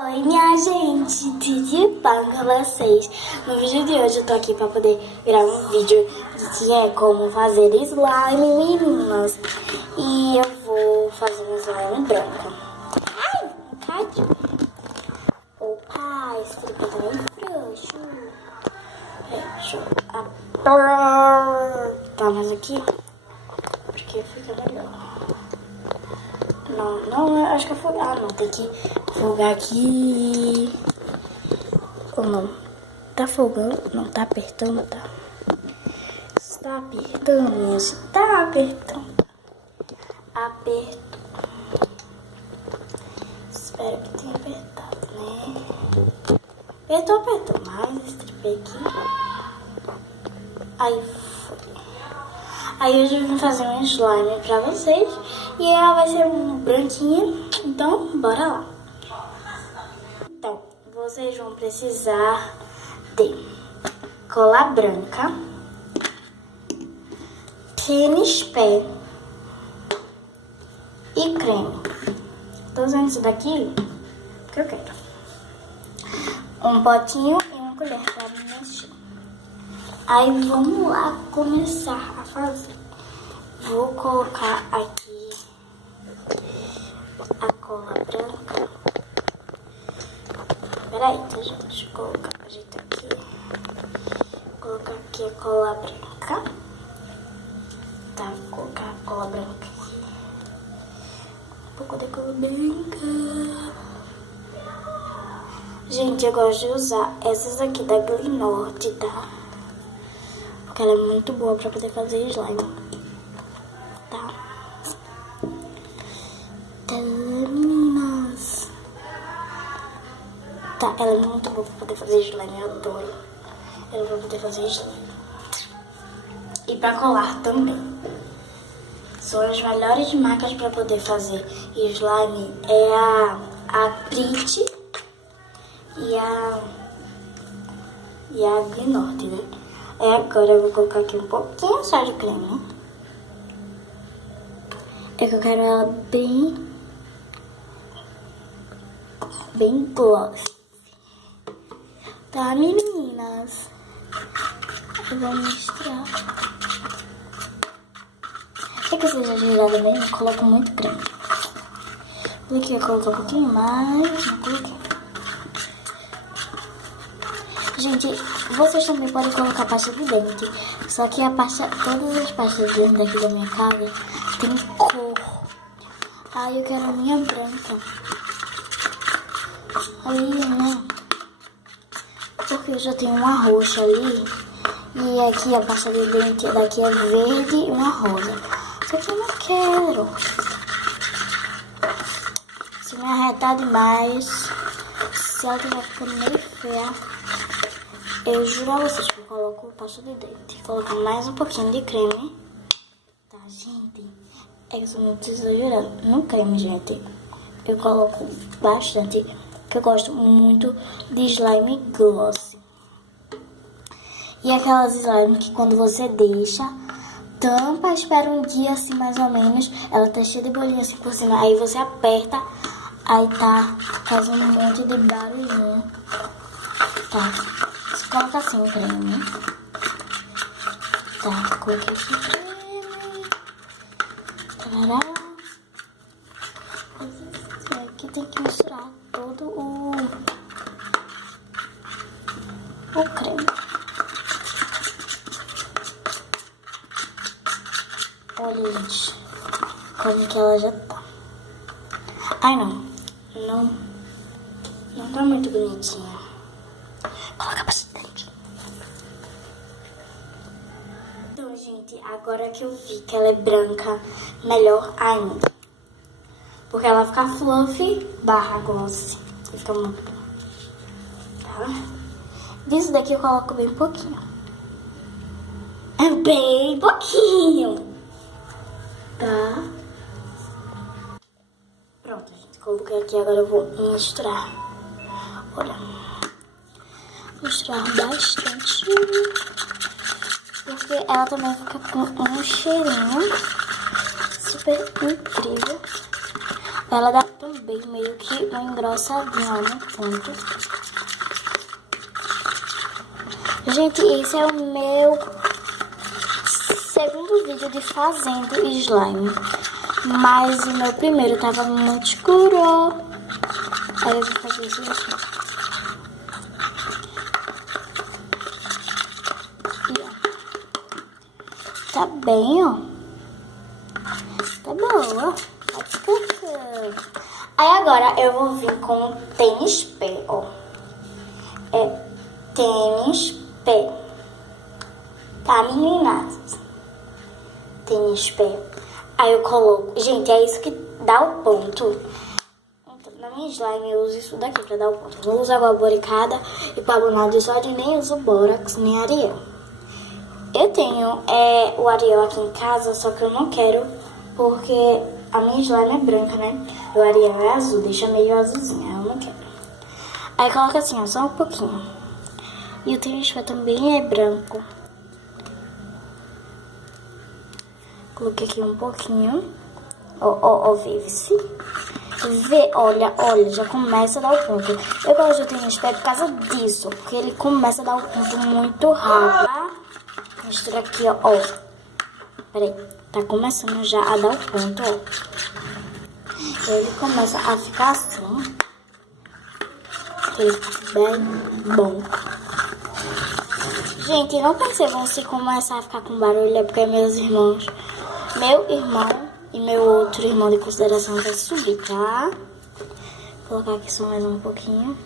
Oi, minha gente, tudo bom com vocês? No vídeo de hoje eu tô aqui pra poder virar um vídeo que é como fazer slime, meninas. E eu vou fazer um slime branco. Ai, vontade. Opa, esse tripé tá meio frouxo. Deixa eu apertar mais aqui, porque fica melhor. Não, acho que é folgar. Não, tem que folgar aqui. Ou não? Tá folgando? Não, tá apertando, tá? Está apertando, minhas. Tá apertando. Apertou. Espero que tenha apertado, né? Apertou. Mais esse tripé aqui. Aí foi. Aí hoje eu vim fazer um slime pra vocês. E ela vai ser branquinha. Então, bora lá. Então, vocês vão precisar de cola branca, tênis pé e creme. Tô usando isso daqui porque eu quero. Um potinho e uma colher pra mexer. Aí vamos lá começar a fazer. Vou colocar aqui a cola branca. Peraí, tá, gente? Deixa eu colocar, ajeitar aqui. Vou colocar aqui a cola branca. Tá, vou colocar a cola branca aqui. Um pouco da cola branca. Gente, eu gosto de usar essas aqui da Glinorte, tá? Porque ela é muito boa pra poder fazer slime. Tá? Tá, meninas. Tá, ela é muito boa pra poder fazer slime. Eu adoro ela pra poder fazer slime. E pra colar também. São as melhores marcas pra poder fazer slime. É a Pretty e a Glinorte, né? Aí agora eu vou colocar aqui um pouquinho só de creme. É que eu quero ela bem gloss. Tá, meninas? Eu vou misturar. Se que seja girada bem, eu coloco muito creme. Coloquei, eu coloquei um pouquinho mais. Não coloquei. Gente, vocês também podem colocar pasta de dente. Só que todas as pastas de dente aqui da minha casa tem cor. Aí eu quero a minha branca. Aí, né? Porque eu já tenho uma roxa ali. E aqui a pasta de dente daqui é verde e uma rosa. Só que eu não quero. Se me arretar demais, se ela estiver ficando meio feia, eu juro a vocês que eu coloco pasta de dente. Coloco mais um pouquinho de creme. Tá, gente? É que eu sou muito exagerada no creme, gente. Eu coloco bastante, porque eu gosto muito de slime gloss. E aquelas slime que quando você deixa, tampa, espera um dia assim mais ou menos, ela tá cheia de bolinha assim por cima. Aí você aperta, aí tá fazendo um monte de barulhinho. Tá. Você coloca assim o creme. Tá, coloquei aqui o creme. Tarará. Aqui tem que misturar todo o creme. Olha, gente, como que ela já tá. Ai, não tá muito bonitinha. Coloca bastante. Então, gente, agora que eu vi que ela é branca, melhor ainda. Porque ela fica fluffy barra gloss. Fica muito bom. Tá? Disso daqui eu coloco bem pouquinho. É bem pouquinho. Tá? Pronto, gente. Coloquei aqui. Agora eu vou misturar. Olha. Misturar bastante. Porque ela também fica com um cheirinho super incrível. Ela dá também bem meio que um engrossadinho, ó, no ponto. Gente, esse é o meu segundo vídeo de fazendo slime. Mas o meu primeiro tava muito escuro. Aí eu vou fazer isso aqui. E, ó. Tá bem, ó. Tá boa. Pode ficar. Aí agora eu vou vir com o tênis pé, ó. É tênis pé. Tá, meninas? Tênis pé. Aí eu coloco. Gente, é isso que dá o ponto. Então, na minha slime eu uso isso daqui pra dar o ponto. Não uso água boricada e pabonado de sódio, nem uso bórax, nem Ariel. Eu tenho o Ariel aqui em casa, só que eu não quero, porque a minha slime é branca, né? E o Ariel é azul, deixa meio azulzinha, eu não quero. Aí coloca assim, ó, só um pouquinho. E o tênis pé também é branco. Coloquei aqui um pouquinho. Ó, vive-se. Olha, já começa a dar o ponto. Eu gosto de tênis pé por causa disso, porque ele começa a dar o ponto muito rápido. Mistura aqui, ó. Peraí, tá começando já a dar o ponto, ó. Ele começa a ficar assim. Ele fica bem bom. Gente, não percebam se começar a ficar com barulho, é porque meus irmãos... Meu irmão e meu outro irmão de consideração vai subir, tá? Vou colocar aqui só mais um pouquinho,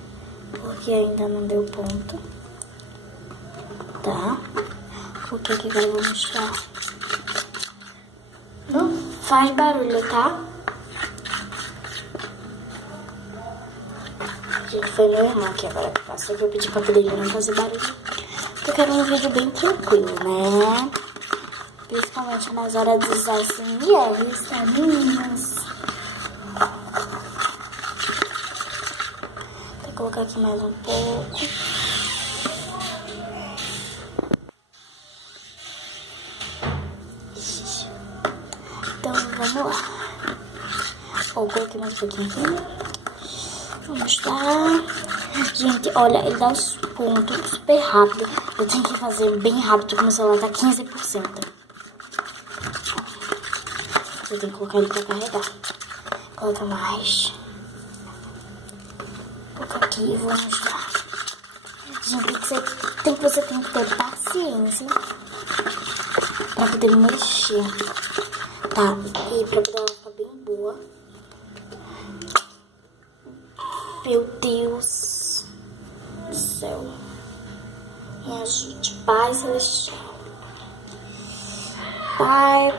porque ainda não deu ponto. Tá? Porque aqui agora eu vou mostrar. Não faz barulho, tá? Gente, foi meu irmão que agora passou, que eu pedi pra ele não fazer barulho. Porque eu quero um vídeo bem tranquilo, né? Principalmente nas horas dos ASMRs, tá, meninas? Vou colocar aqui mais um pouco. Então, vamos lá. Ó, coloquei mais um pouquinho aqui. Vamos lá. Gente, olha, ele dá os pontos super rápido. Eu tenho que fazer bem rápido, porque meu celular tá 15%. Eu tenho que colocar ele pra carregar. Coloca mais. Coloca aqui e vou mostrar. Gente, você tem que ter paciência pra poder mexer. Tá? E pra poder ela ficar bem boa. Meu Deus do céu. Me ajude, Pai Celestial.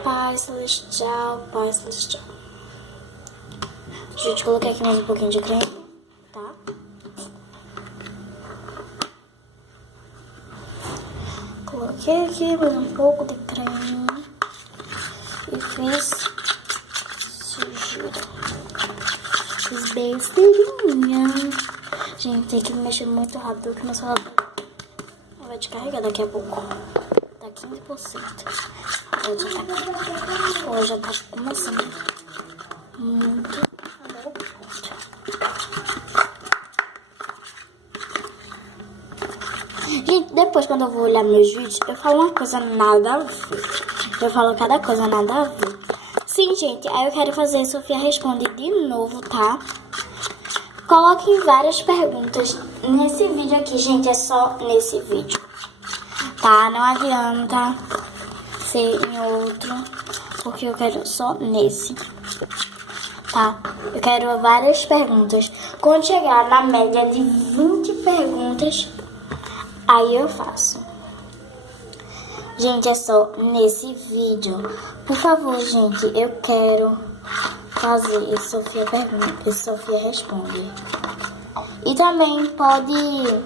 Pai Celestial, Pai Celestial. Gente, coloquei aqui mais um pouquinho de creme, tá? Coloquei aqui mais um pouco de creme. E fiz sujeira. Fiz besteirinha. Gente, tem que mexer muito rápido, porque meu celular vai descarregar daqui a pouco. Tá 15%. Hoje já tá começando muito a dar o ponto. Gente, depois quando eu vou olhar meus vídeos, eu falo uma coisa nada a ver. Eu falo cada coisa nada a ver. Sim, gente, aí eu quero fazer Sofia Responde de novo, tá? Coloquem várias perguntas nesse vídeo aqui, gente, é só nesse vídeo. Tá? Não adianta ser em outro, porque eu quero só nesse, tá? Eu quero várias perguntas. Quando chegar na média de 20 perguntas, aí eu faço. Gente, é só nesse vídeo. Por favor, gente, eu quero fazer Sofia Pergunta e Sofia Responde. E também pode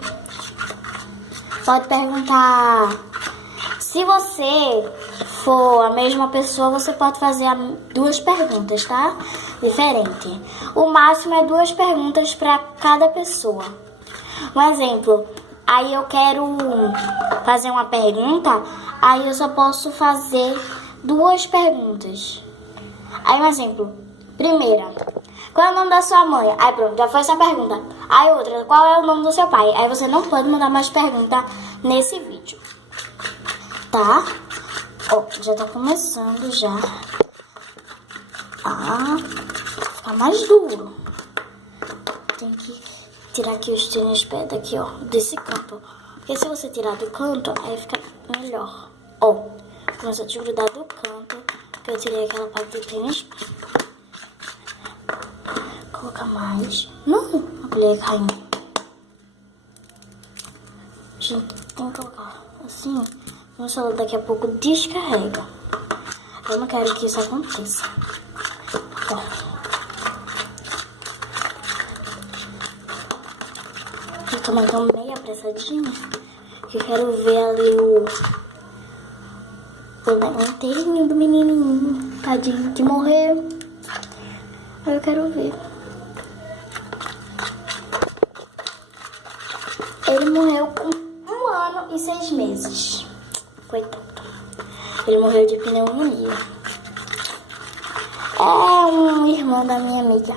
perguntar. Se você for a mesma pessoa, você pode fazer duas perguntas, tá? Diferente. O máximo é 2 perguntas para cada pessoa. Um exemplo, aí eu quero fazer uma pergunta, aí eu só posso fazer 2 perguntas. Aí um exemplo, primeira, Qual é o nome da sua mãe? Aí pronto, já foi essa pergunta. Aí outra, qual é o nome do seu pai? Aí você não pode mandar mais pergunta nesse vídeo. Tá? Ó, já tá começando já a ficar mais duro. Tem que tirar aqui os tênis pé daqui, ó, desse canto. Porque se você tirar do canto, aí fica melhor. Ó, começou a desgrudar do canto, que eu tirei aquela parte do tênis. Colocar mais. Não, a colher caindo. Gente, tem que colocar assim. O celular daqui a pouco descarrega. Eu não quero que isso aconteça. Ó. Eu também tô meio apressadinha. Que eu quero ver ali o inteirinho do menininho. Tadinho que morreu. Aí eu quero ver. Ele morreu com 1 ano e 6 meses. Coitado. Ele morreu de pneumonia. É um irmão da minha amiga.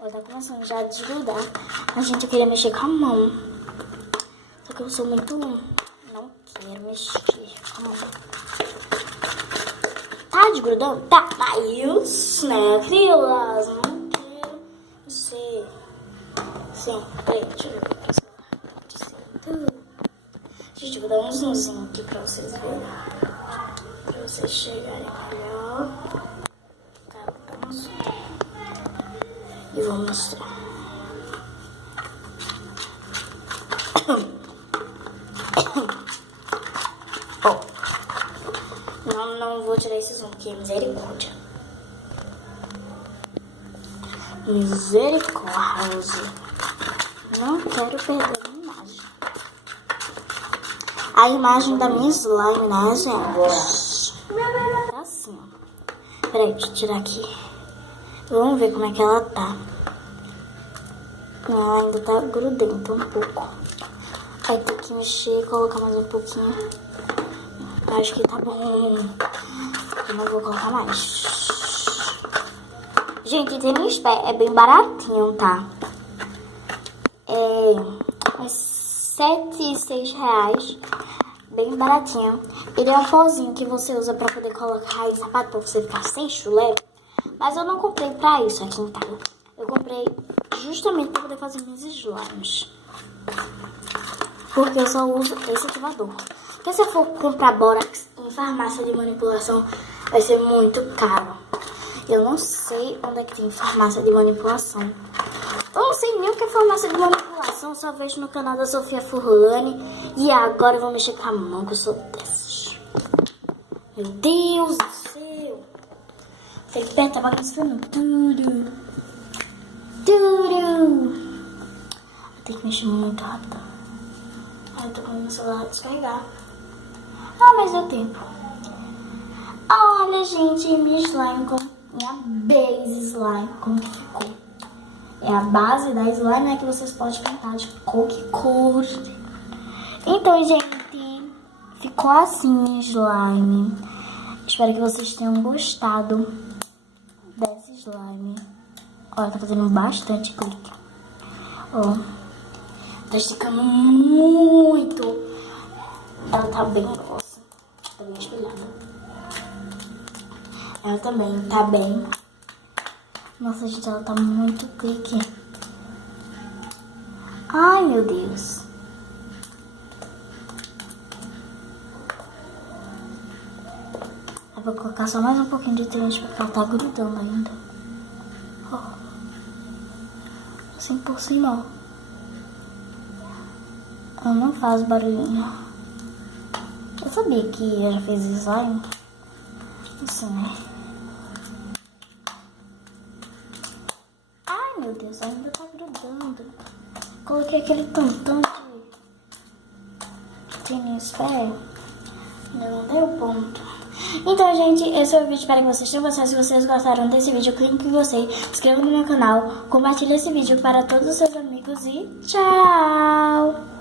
Ela tá começando já a desgrudar. A gente queria mexer com a mão. Só que eu sou muito... Não quero mexer com a mão. Tá desgrudando? Tá. Mas, né, crioulas? Não quero mexer. Sim, peraí, deixa eu ver. Gente, eu vou dar um zoomzinho aqui pra vocês verem. Pra vocês chegarem melhor. Tá, vou dar um zoom. E vou mostrar. Ó. Não vou tirar esse zoom aqui, misericórdia. Misericórdia. Não quero perder a imagem. A imagem da minha slime, né, gente? Tá assim, ó. Peraí, deixa eu tirar aqui. Vamos ver como é que ela tá. Ela ainda tá grudenta um pouco. Aí tem que mexer e colocar mais um pouquinho. Acho que tá bom. Eu não vou colocar mais. Gente, tênis pé é bem baratinho, tá? É uns 7, 6 reais. Bem baratinho. Ele é um pozinho que você usa pra poder colocar em sapato, pra você ficar sem chulé. Mas eu não comprei pra isso aqui em casa. Eu comprei justamente pra poder fazer meus slimes. Porque eu só uso esse ativador. Porque se eu for comprar bórax em farmácia de manipulação, vai ser muito caro. Eu não sei onde é que tem farmácia de manipulação. Eu não sei nem o que é farmácia de manipulação. Eu só vejo no canal da Sofia Furlani. E agora eu vou mexer com a mão, que eu sou dessas. Meu Deus do céu. Esse pé tá bagunçando tudo. Tudo. Vou ter que mexer muito rápido. Ai, eu tô com o meu celular a descarregar. Ah, mas deu tempo. Olha, gente, minha slime, minha base slime, como que ficou. É a base da slime, né, que vocês podem pintar de qualquer cor. Então, gente, ficou assim minha slime. Espero que vocês tenham gostado dessa slime. Olha, tá fazendo bastante clique. Ó, tá esticando muito. Ela tá bem grossa. Tá bem espelhada. Ela também tá bem. Nossa, gente, ela tá muito clique. Ai, meu Deus. Eu vou colocar só mais um pouquinho de tênis porque ela tá grudando ainda. Ó. Assim por cima, ó. Ela não faz barulhinho. Eu sabia que ela fez slime. Assim, né? Ai, meu Deus, ainda tá grudando. Coloquei aquele tantão de tênis pé. Não deu ponto. Então, gente, esse é o vídeo. Espero que vocês tenham gostado. Se vocês gostaram desse vídeo, clique em gostei, se inscreva no meu canal, compartilhe esse vídeo para todos os seus amigos e tchau!